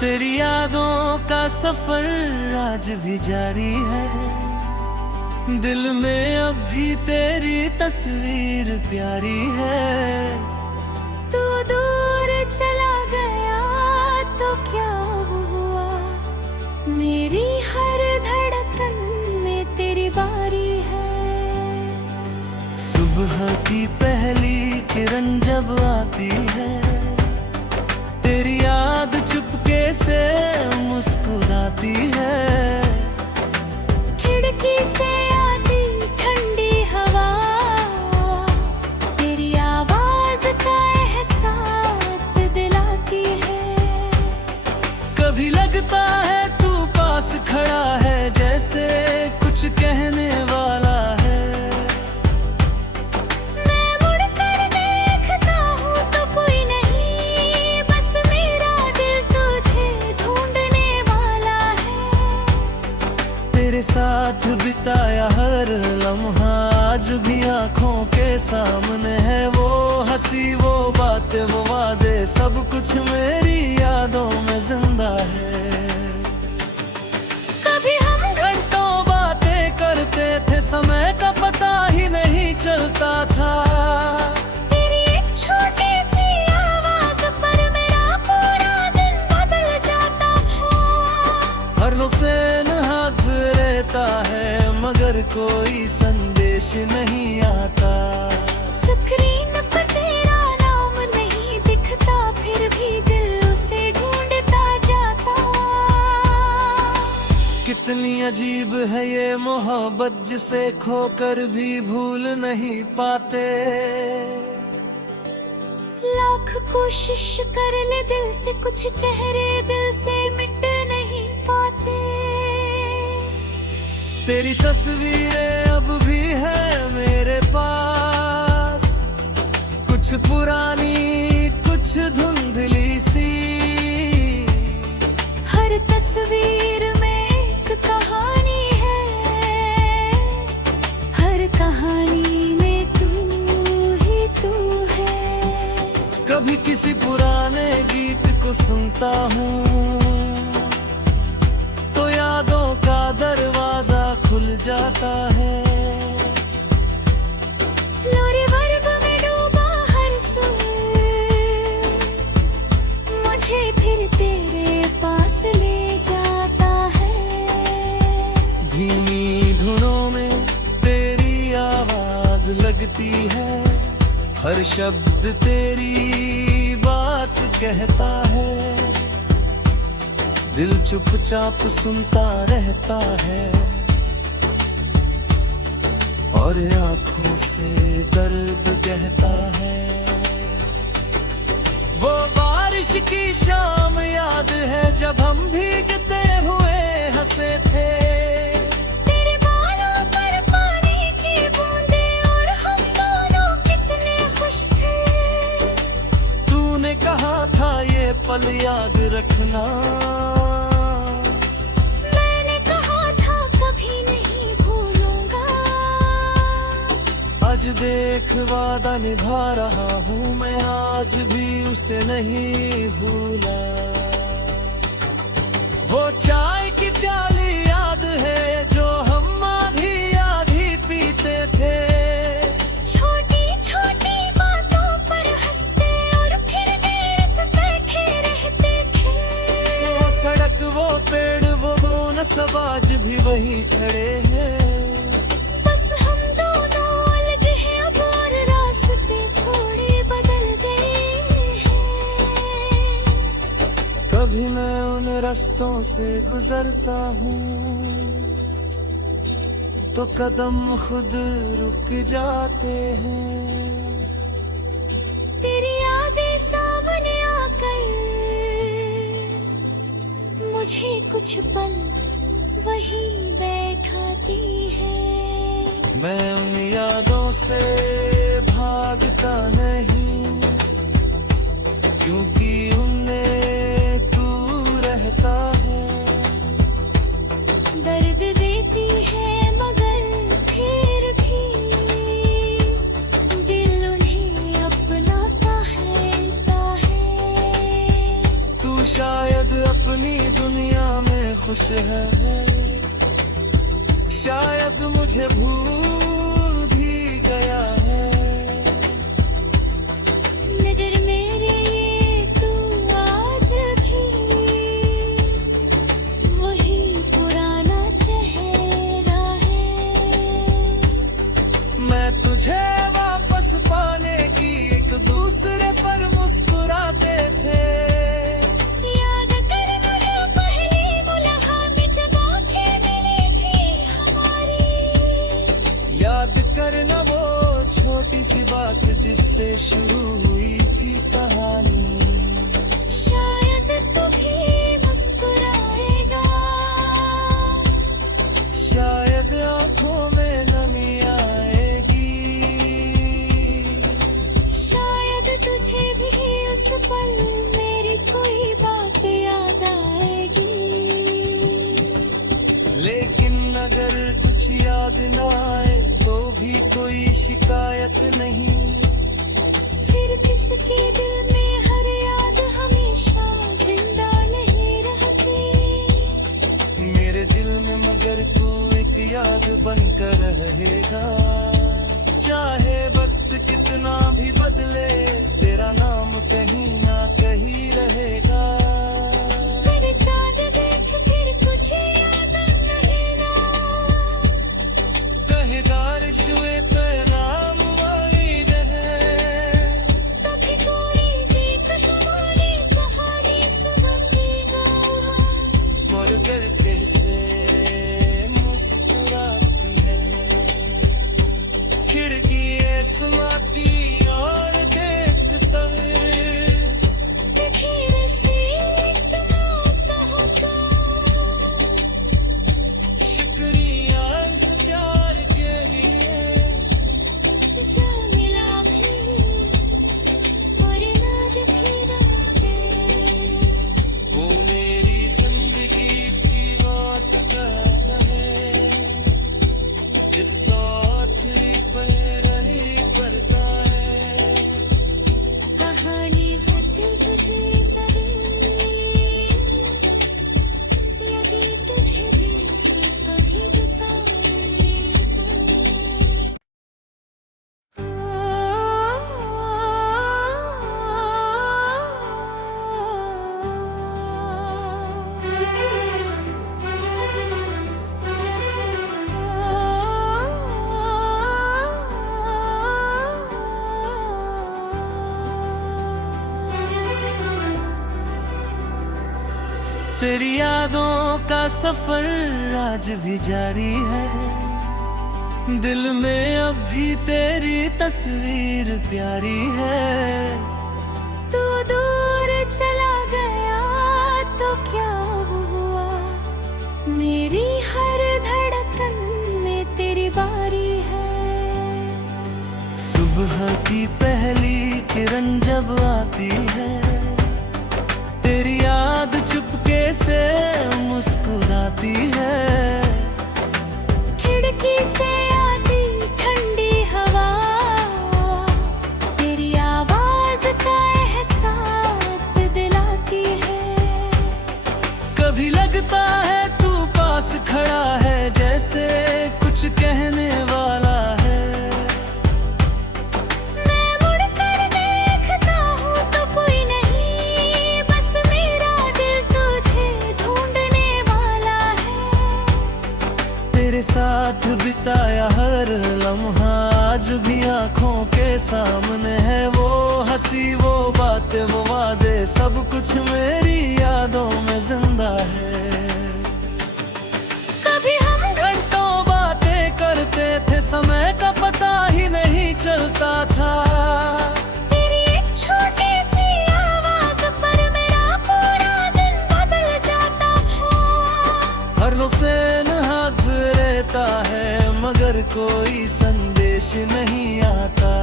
तेरी यादों का सफर आज भी जारी है, दिल में अब भी तेरी तस्वीर प्यारी है। तू दूर चला गया तो क्या हुआ, मेरी हर धड़कन में तेरी बारी है। सुबह की पहली किरण जब आती है, तेरी याद चुपके से मुस्कुराती है। खिड़की से आती ठंडी हवा, तेरी आवाज का एहसास दिलाती है। कभी लगता है तू पास खड़ा है, जैसे कुछ कहने वाला है। मैं मुड़कर देखता हूँ तो कोई नहीं, बस मेरा दिल तुझे ढूंढने वाला है। तेरे साथ बिताया हर लम्हा आज भी आंखों के सामने है। वो हंसी, वो बातें, वो वादे, सब कुछ मेरी यादों में जिंदा है। कभी हम घंटों बातें करते थे, समय का पता ही नहीं चलता था। तेरी एक छोटी सी आवाज पर मेरा पूरा दिन बदल जाता था। हर हुसैन हाथ रहता है, मगर कोई संदेश नहीं आता। स्क्रीन पर तेरा नाम नहीं दिखता, फिर भी दिल उसे ढूंढता जाता। कितनी अजीब है ये मोहब्बत, जिसे खोकर भी भूल नहीं पाते। लाख कोशिश कर ले दिल से, कुछ चेहरे दिल से मिट नहीं पाते। तेरी तस्वीरें अब भी है मेरे पास, कुछ पुरानी कुछ धुंधली सी। हर तस्वीर में एक कहानी है, हर कहानी में तू ही तू है। कभी किसी पुराने गीत को सुनता हूँ तो यादों का दरवाजा खुल जाता है। स्लो रिवर्ब में डूबा हर सुर मुझे फिर तेरे पास ले जाता है। धीमी धुनों में तेरी आवाज लगती है, हर शब्द तेरी बात कहता है। दिल चुपचाप सुनता रहता है, और आंखों से दर्द कहता है। वो बारिश की शाम याद है, जब हम भीगते हुए हंसे थे। तेरे बालों पर पानी की बूंदें और हम दोनों कितने खुश थे। तूने कहा था ये पल याद रखना, मैंने कहा था कभी नहीं भूलूंगा। आज देख वादा निभा रहा हूँ मैं, आज भी उसे नहीं भूला। वो चाय की प्याली याद है जो हम आधी आधी पीते थे। छोटी छोटी बातों पर हंसते और फिर देर तक बैठे रहते थे। वो सड़क, वो पेड़, वो बोन, सब आज भी वही खड़े हैं। बस हम दोनों अलग हैं अब, और रास्ते थोड़े बदल गए हैं। कभी मैं उन रास्तों से गुजरता हूँ तो कदम खुद रुक जाते हैं। तेरी यादें सामने आकर मुझे कुछ पल वही बैठाती है। मैं उन यादों से भागता नहीं, क्योंकि उनमें तू रहता है। दर्द देती है मगर फिर भी दिल उन्हें अपनाता है। तू शायद अपने खुश है, शायद मुझे भूल भी गया है। नजर मेरे ये तू आज भी वही पुराना चेहरा है। मैं तुझे वापस पाने की एक दूसरे पर मुस्कुराते थे। याद कर मुझे पहली मुलाकात जब आंखें मिली थी हमारी। याद करना वो छोटी सी बात जिससे शुरू हुई थी कहानी। शायद तू भी मुस्कुराएगा, शायद आंखों में नमी आएगी, शायद तुझे भी उस पल मेरी कोई बात याद आएगी। लेकिन अगर कुछ याद न आए तो भी कोई शिकायत नहीं। फिर किसके दिल में हर याद हमेशा जिंदा नहीं रहती। मेरे दिल में मगर तू एक याद बनकर रहेगा। चाहे वक्त कितना भी बदले, तेरा नाम कहीं ना कहीं रहेगा। फिर चाँद देख फिर कुछ याद नहीं ना। कहेदार शुए पैगाम वाली रहे, कभी कोई देख हमारी कहानी सुनाएगा। मोर करते से मुस्कुराती है, खिड़की ये सुनाती और देखता है। धीरे से इतना होता, शुक्रिया इस प्यार के लिए, जा मिला भी और नाज भी रह गए। वो मेरी जिंदगी की बात कर रहे, जिस आखिरी पर रही पड़ता है। कहानी बदल बुझे सही, यदि तुझे भी सुन तभी तेरी यादों का सफर आज भी जारी है, दिल में अब भी तेरी तस्वीर प्यारी है। तू दूर चला गया तो क्या हुआ, मेरी हर धड़कन में तेरी बारी है। सुबह की पहली किरण जब आती है, तेरी याद चुपके से मुस्कुराती है। खिड़की से आती ठंडी हवा, तेरी आवाज का एहसास दिलाती है। कभी लगता है तू पास खड़ा है, जैसे कुछ कहने वाला है। मैं मुड़कर देखता हूँ तो कोई नहीं, बस मेरा दिल तुझे ढूंढने वाला है। तेरे साथ बिताया हर लम्हा आज भी आंखों के सामने है। वो हंसी, वो बातें, वो वादे, सब कुछ मेरी यादों में जिंदा है। कभी हम घंटों बातें करते थे, समय का पता ही नहीं चलता था। तेरी एक छोटी सी आवाज पर मेरा पूरा दिन बदल जाता था। हर लफ्ज़ नहाक रहता है मगर कोई संदेश नहीं आता।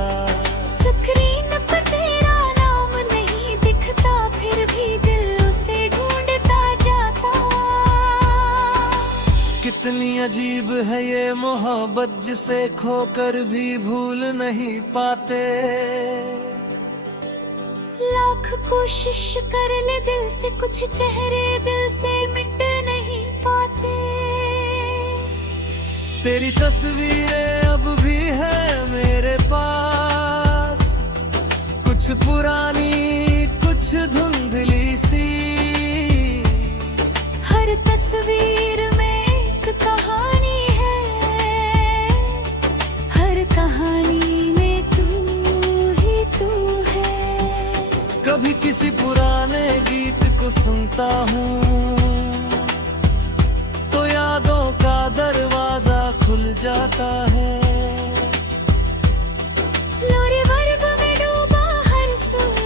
स्क्रीन पर तेरा नाम नहीं दिखता, फिर भी दिल उसे ढूंढता जाता। कितनी अजीब है ये मोहब्बत, जिसे खोकर भी भूल नहीं पाते। लाख कोशिश कर ले दिल से, कुछ चेहरे दिल से मिट नहीं तेरी तस्वीरें अब भी है मेरे पास, कुछ पुरानी कुछ धुंधली सी। हर तस्वीर में एक कहानी है, हर कहानी में तू ही तू है। कभी किसी पुराने गीत को सुनता हूँ तो यादों का दरवाजा खुल जाता है। स्लो रिवर्ब में डूबा हर सुर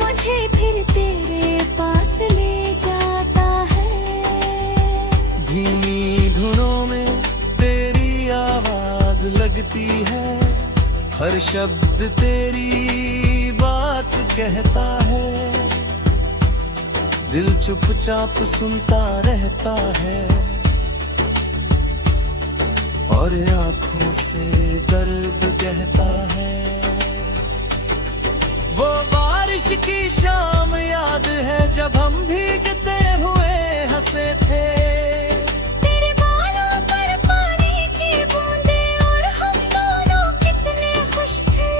मुझे फिर तेरे पास ले जाता है। धीमी धुनों में तेरी आवाज लगती है, हर शब्द तेरी बात कहता है। दिल चुपचाप सुनता रहता है और आंखों से दर्द कहता है। वो बारिश की शाम याद है जब हम भीगते हुए हंसे थे। तेरे बालों पर पानी की बूंदें और हम दोनों कितने खुश थे।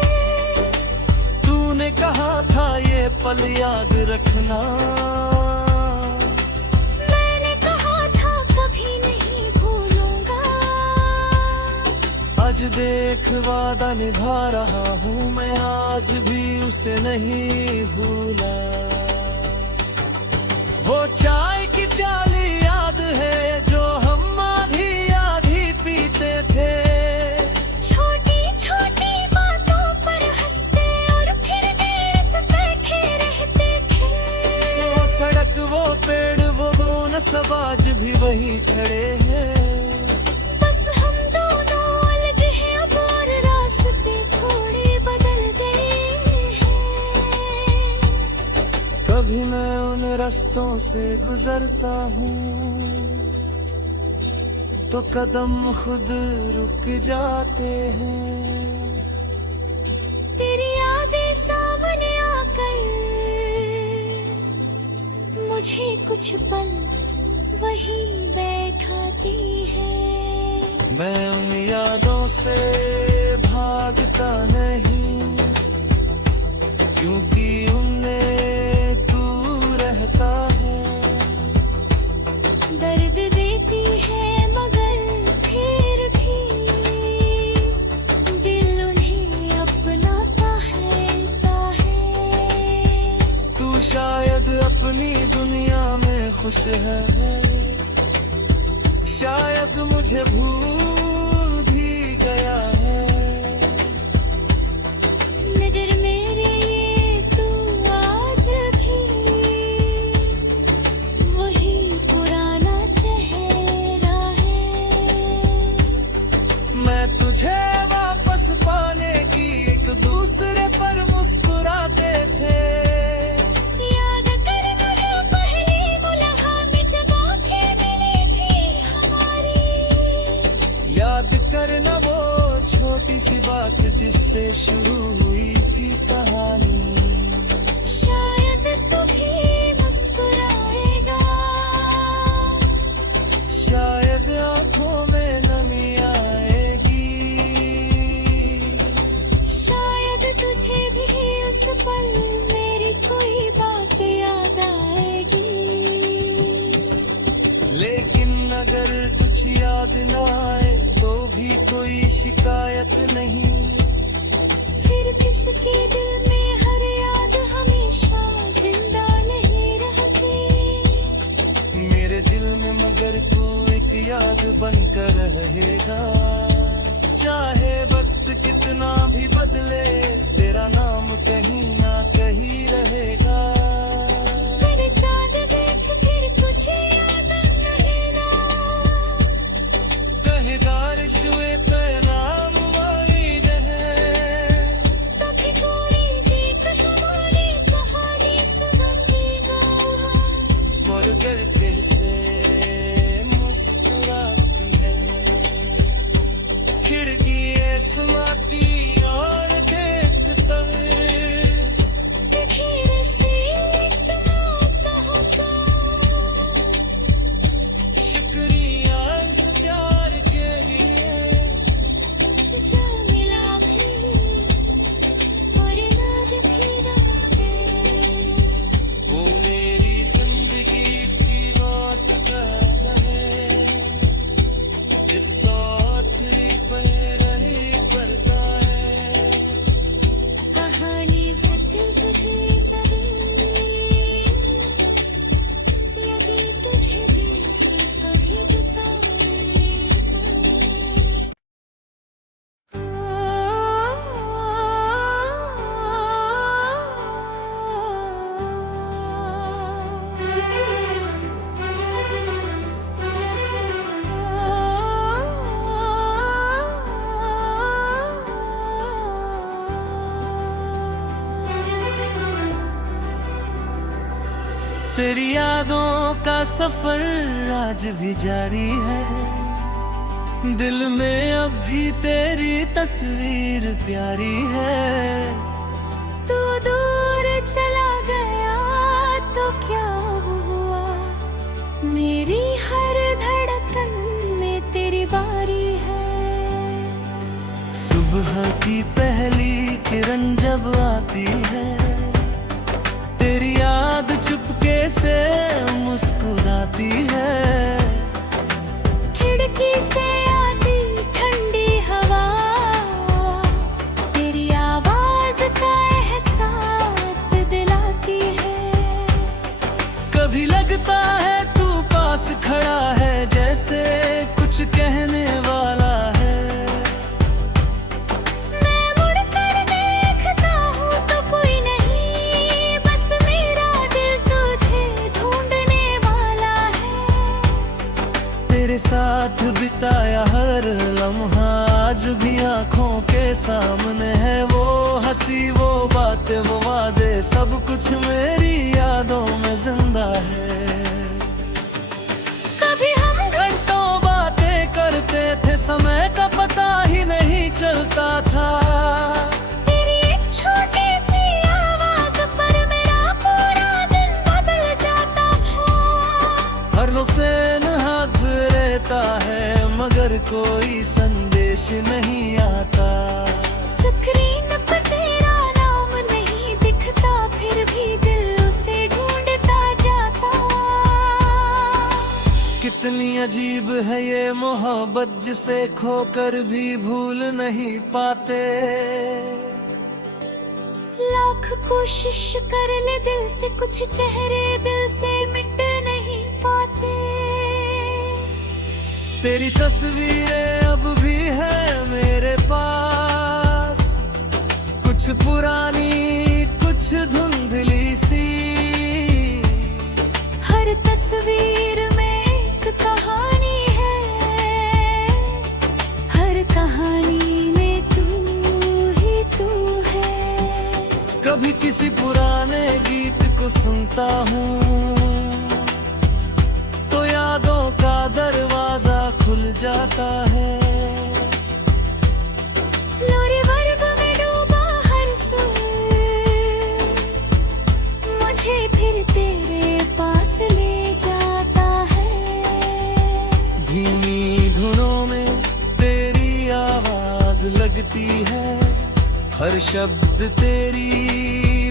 तूने कहा था ये पल याद रखना, मैंने कहा था कभी नहीं भूलूंगा। आज देख वादा निभा रहा हूँ मैं, आज भी उसे नहीं भूला। वो चाय की प्याली याद है जो हम आधी आधी पीते थे। छोटी छोटी बातों पर हंसते और फिर देर तक बैठे रहते थे। वो सड़क वो पेड़ वो बोन सब आज भी वही खड़े हैं। बस हम दोनों अलग हैं अब और रास्ते थोड़े बदल गए हैं। कभी मैं उन रास्तों से गुजरता हूँ तो कदम खुद रुक जाते हैं। तेरी यादें सामने आकर मुझे कुछ पल वही बैठाती है। मैं उन यादों से भागता नहीं, क्योंकि उनमें तू रहता है। दर्द देती है मगर फिर भी दिल उन्हें अपनाता है। तू शायद अपनी दुनिया में खुश है, शायद मुझे भूल भी गया है। नजर मेरे लिए तू आज भी वही पुराना चेहरा है। मैं तुझे वापस पाने की एक दूसरे पर मुस्कुराते थे। याद करना जो पहली मुलाकात जब आंखें मिली थी हमारी। याद करना वो छोटी सी बात जिससे शुरू हुई थी कहानी। शायद तू भी मुस्कुराएगा, शायद आंखों में नमी आएगी, शायद तुझे भी उस पल मेरी कोई बात याद आएगी। लेकिन अगर कुछ याद न आए तो भी कोई शिकायत नहीं। फिर किसके दिल में हर याद हमेशा जिंदा नहीं रहती। मेरे दिल में मगर तू एक याद बनकर रहेगा। चाहे वक्त कितना भी बदले तेरा नाम कहीं ना कहीं रहेगा। फिर चाँद देख फिर कुछ याद नहीं ना। कहेदार शुए नाम वाली रहे, तभी कोई देख हमारी कहानी सुनाती ना। और करके से मुस्कुराती है। खिड़की सुनाती और देखता है। फिर से इतना कहो तो शुक्रिया तेरी यादों का सफर आज भी जारी है, दिल में अब भी तेरी तस्वीर प्यारी है। तू दूर चला गया तो क्या हुआ, मेरी हर धड़कन में तेरी बारी है। सुबह की पहली किरण जब आती है, तेरी याद चुपके से मुस्कुराती है। खिड़की से आती ठंडी हवा, तेरी आवाज का एहसास दिलाती है। कभी लगता है तू पास खड़ा है, जैसे कुछ कहने वाला है। मैं मुड़कर देखता हूँ तो कोई नहीं, बस मेरा दिल तुझे ढूंढने वाला है। तेरे साथ बिताया हर लम्हा आज भी आंखों के सामने है। वो हंसी, वो बातें, वो वादे, सब कुछ मेरी यादों में जिंदा है। कभी हम घंटों बातें करते थे, समय का पता ही नहीं चलता था। तेरी एक छोटी सी आवाज पर मेरा पूरा दिन बदल जाता था। हर हुसैन हाथ रहता है, मगर कोई संदेश नहीं आता। स्क्रीन पर तेरा नाम नहीं दिखता, फिर भी दिल उसे ढूंढता जाता। कितनी अजीब है ये मोहब्बत, जिसे खोकर भी भूल नहीं पाते। लाख कोशिश कर ले दिल से, कुछ चेहरे दिल से मिट नहीं पाते। तेरी तस्वीरें अब भी है मेरे पास, कुछ पुरानी कुछ धुंधली सी। हर तस्वीर में एक कहानी है, हर कहानी में तू ही तू है। कभी किसी पुराने गीत को सुनता हूँ तो यादों का दरवाजा खुल जाता है। स्लो रिवर्ब में डूबा हर सुर मुझे फिर तेरे पास ले जाता है। धीमी धुनों में तेरी आवाज लगती है, हर शब्द तेरी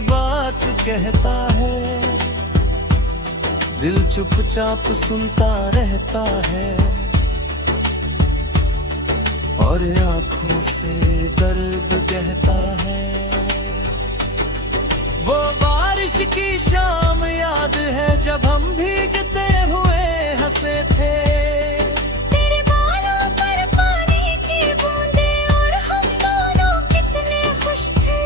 बात कहता है। दिल चुपचाप सुनता रहता है, और आंखों से दर्द कहता है। वो बारिश की शाम याद है, जब हम भीगते हुए हंसे थे। तेरे बालों पर पानी की बूंदें और हम दोनों कितने खुश थे।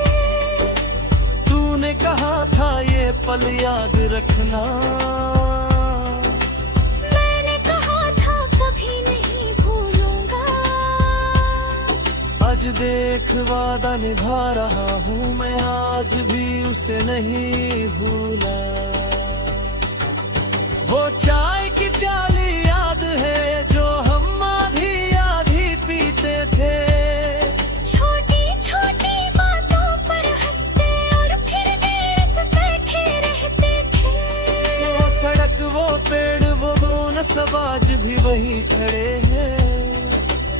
तूने कहा था ये पल याद रखना, मैंने कहा था कभी नहीं भूलूंगा। आज देख वादा निभा रहा हूँ मैं, आज भी उसे नहीं भूला। वो चाय की प्याली याद है जो हम आधी आधी पीते थे। छोटी छोटी बातों पर हंसते और फिर देर तक बैठे रहते थे। वो सड़क, वो पेड़, वो बोन, सब आज भी वही खड़े हैं।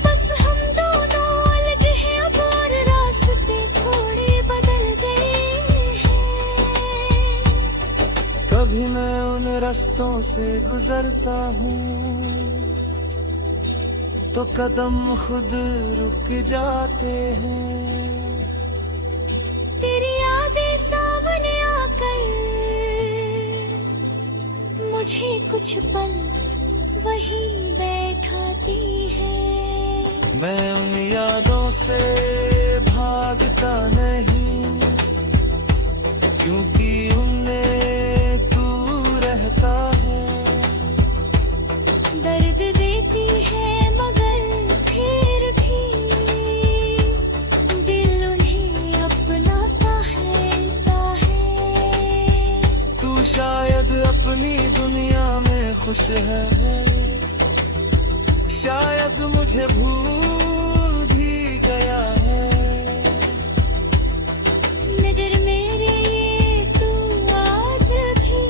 बस हम दोनों अलग हैं अब, और रास्ते थोड़े बदल गए हैं। कभी मैं उन रास्तों से गुजरता हूँ तो कदम खुद रुक जाते हैं। तेरी यादें सामने आकर मुझे कुछ पल वही बैठाती है। मैं उन यादों से भागता नहीं, क्योंकि उनमें तू रहता है। दर्द देती है मगर फिर भी दिल उन्हें अपनाता है। तू शायद अपने खुश है। शायद मुझे भूल भी गया है, मगर मेरे लिए तू आज भी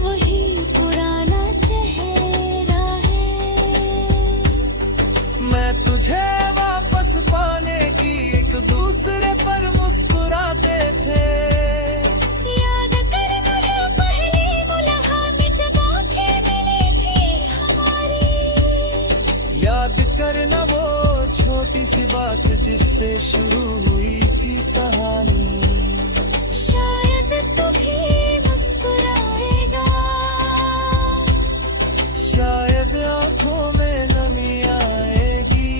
वही पुराना चेहरा है। मैं तुझे वापस पाने की एक दूसरे पर मुस्कुराते थे। याद कर मुझे पहली मुलाकात जब आंखें मिली थी हमारी। याद करना वो छोटी सी बात जिससे शुरू हुई थी कहानी। शायद तू भी मुस्कुराएगा, शायद आंखों में नमी आएगी,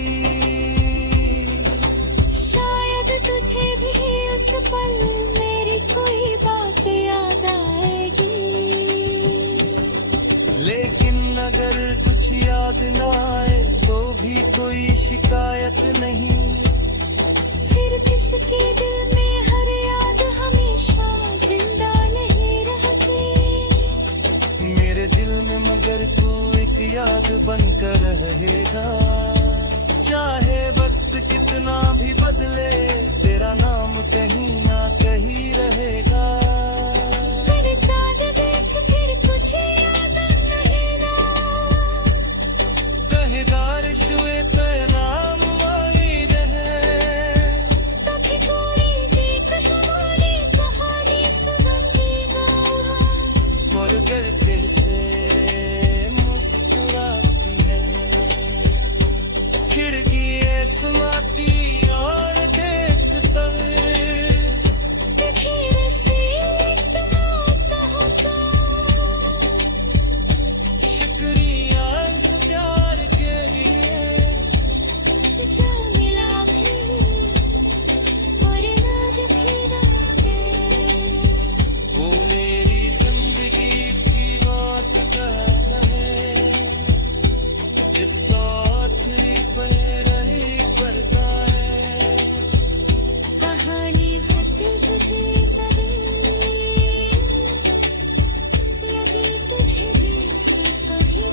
शायद तुझे भी उस पल मेरी कोई बात याद आएगी। लेकिन अगर कुछ याद ना आए तो भी कोई शिकायत नहीं। फिर किसके दिल में हर याद हमेशा जिंदा नहीं रहती। मेरे दिल में मगर तू एक याद बनकर रहेगा। चाहे वक्त कितना भी बदले, तेरा नाम कहीं ना कहीं रहेगा। फिर चाँद देख फिर कुछ याद नहीं ना। कहेदार शुए नाम वाली रहे, तभी कोई देख हमारी कहानी सुनाती ना। और करते से मुस्कुराती है। खिड़की ये सुनाती और देखता है। फिर से इतना कहता, शुक्रिया इस प्यार के लिए, जा मिला भी और आज फिर आ गए। वो मेरी जिंदगी की बात कर रहे, जिस आखिरी पे रही पड़ता है। कहानी खत्म है सारी, यही तुझे भी से कभी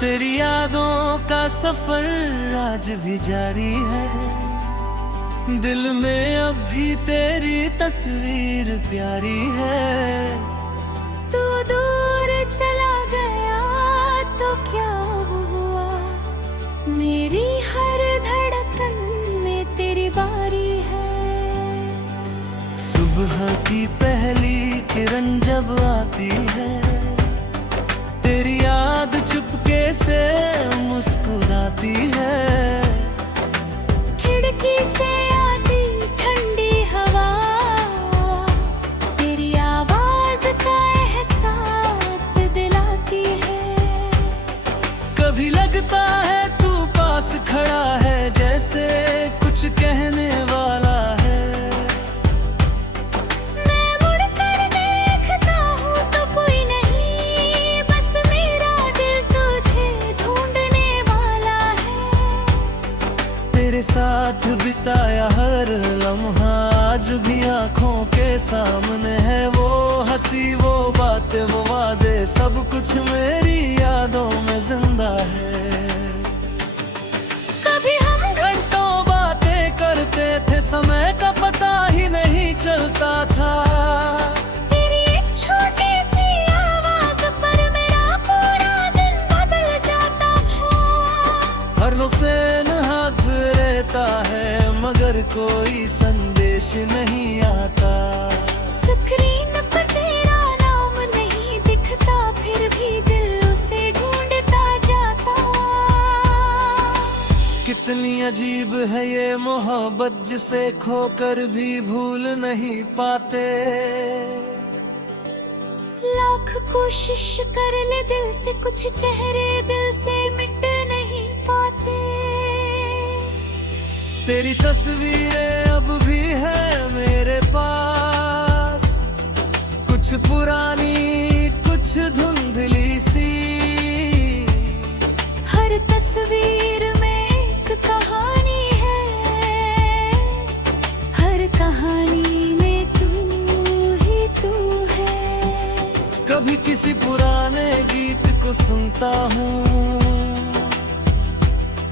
तेरी यादों का सफर आज भी जारी है। दिल में अब भी तेरी तस्वीर प्यारी है। तू दूर चला गया तो क्या हुआ, मेरी हर धड़कन में तेरी बारी है। सुबह की पहली किरण जब आती है, तेरी याद चुपके से मुस्कुराती है। खिड़की से आती ठंडी हवा, तेरी आवाज का एहसास दिलाती है। कभी लगता है तू पास खड़ा है, जैसे कुछ कहने वाला है। मैं मुड़कर देखता हूँ तो कोई नहीं, बस मेरा दिल तुझे ढूंढने वाला है। तेरे साथ बिताया हर लम्हा आज भी आंखों के सामने है। वो हंसी, वो बातें, वो वादे, सब कुछ मेरी यादों में जिंदा है। कभी हम घंटों बातें करते थे, समय का पता ही नहीं चलता था। तेरी एक छोटी सी आवाज पर मेरा पूरा दिन बदल जाता था। हर लफ्ज़ हाथ रहता है मगर कोई संदेश नहीं आता। स्क्रीन पर तेरा नाम नहीं दिखता, फिर भी दिल उसे ढूंढता जाता। कितनी अजीब है ये मोहब्बत, जिसे खोकर भी भूल नहीं पाते। लाख कोशिश कर ले दिल से, कुछ चेहरे दिल से मिट नहीं तेरी तस्वीरें अब भी है मेरे पास, कुछ पुरानी कुछ धुंधली सी। हर तस्वीर में एक कहानी है, हर कहानी में तू ही तू है। कभी किसी पुराने गीत को सुनता हूँ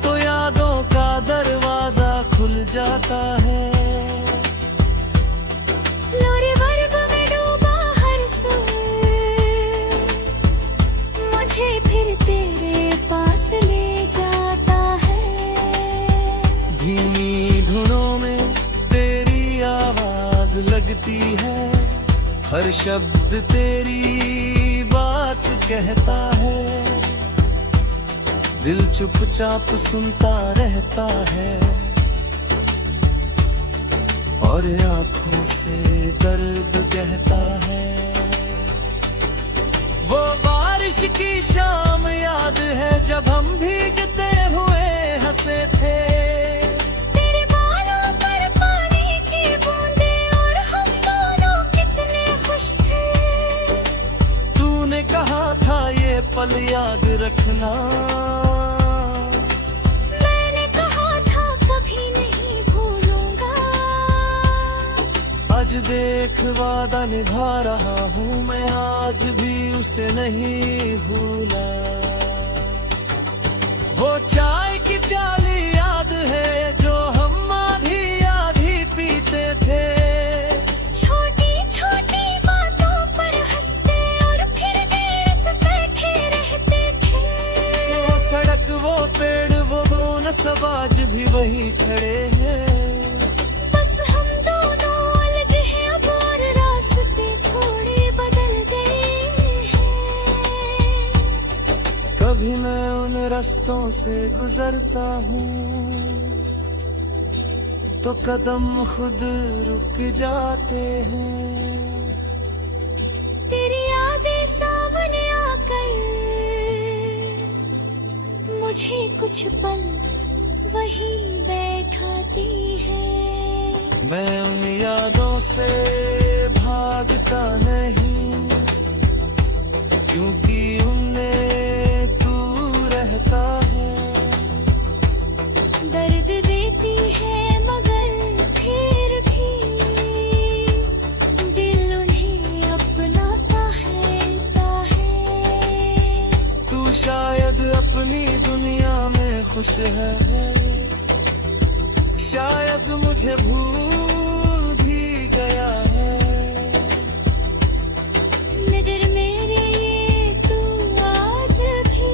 तो यादों का दरवाजा खुल जाता है। स्लो रिवर्ब में डूबा हर सुर मुझे फिर तेरे पास ले जाता है। धीमी धुनों में तेरी आवाज लगती है, हर शब्द तेरी बात कहता है। दिल चुपचाप सुनता रहता है और आंखों से दर्द कहता है। वो बारिश की शाम याद है जब हम भीगते हुए हंसे थे। तेरे बालों पर पानी की बूंदें और हम दोनों कितने खुश थे। तूने कहा था ये पल याद रखना, मैंने कहा था कभी नहीं भूलूंगा। आज देख वादा निभा रहा हूँ मैं, आज भी उसे नहीं भूला। वो चाय की प्याली याद है जो हम आधी आधी पीते थे। छोटी छोटी बातों पर हंसते और फिर देर तक बैठे रहते थे। वो सड़क वो पेड़ वो बोन सब आज भी वही खड़े हैं। बस हम दोनों अलग हैं अब और रास्ते थोड़े बदल गए हैं। कभी मैं उन रास्तों से गुजरता हूँ तो कदम खुद रुक जाते हैं। तेरी यादें सामने आकर मुझे कुछ पल वही बैठाती है। मैं उन यादों से भागता नहीं, क्योंकि उनमें तू रहता है। दर्द देती है मगर फिर भी दिल उन्हें अपनाता है। तू शायद अपनी दुनिया में खुश है, शायद मुझे भूल भी गया है। नजर मेरे ये तू आज भी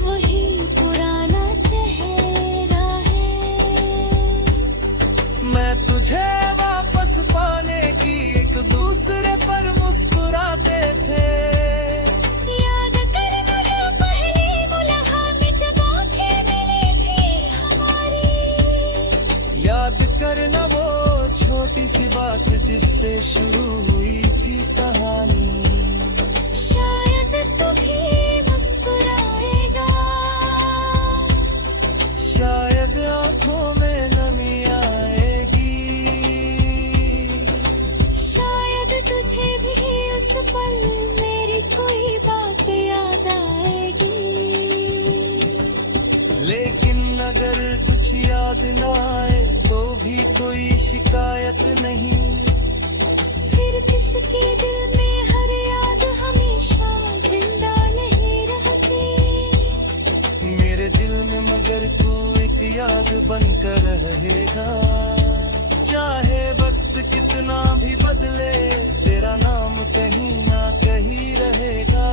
वही पुराना चेहरा है। मैं तुझे वापस पाने की एक दूसरे पर मुस्कुराते थे। याद करना जो पहली मुलाकात जब आंखें मिली थी हमारी। याद करना वो छोटी सी बात जिससे शुरू हुई थी कहानी। शायद तू भी मुस्कुराएगा, शायद आंखों में नमी आएगी। शायद तुझे भी उस पल मेरी कोई बात याद आएगी। लेकिन अगर कुछ याद न आए तो भी कोई शिकायत नहीं। फिर किसके दिल में हर याद हमेशा जिंदा नहीं रहती। मेरे दिल में मगर तू एक याद बनकर रहेगा। चाहे वक्त कितना भी बदले तेरा नाम कहीं ना कहीं रहेगा।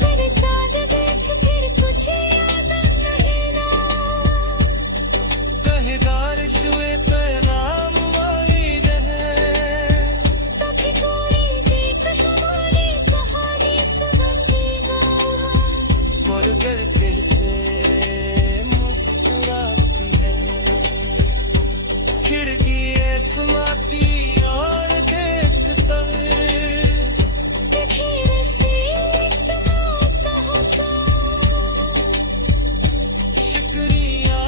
फिर चाँद देख फिर कुछ याद नहीं ना। कहेदार शुए पैनाम वाली रहे, तभी कोई देख हमारी कहानी सुनेगा। मगर कैसे मुस्कुराती है, खिड़की सुनाती और देखता है। फिर से इतना कहता शुक्रिया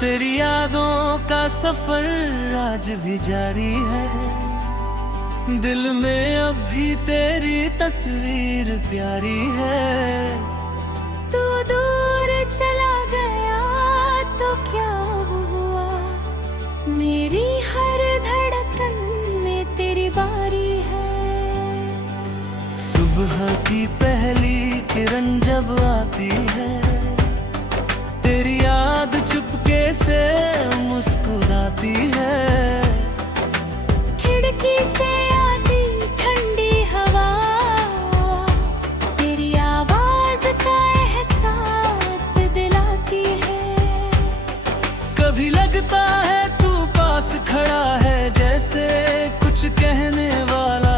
तेरी यादों का सफर आज भी जारी है, दिल में अब भी तेरी तस्वीर प्यारी है। तू दूर चला गया तो क्या हुआ, मेरी हर धड़कन में तेरी बारी है। सुबह की पहली किरण जब आती है, तेरी याद चुपके से मुस्कुराती है। खिड़की से आती ठंडी हवा, तेरी आवाज का एहसास दिलाती है। कभी लगता है तू पास खड़ा है, जैसे कुछ कहने वाला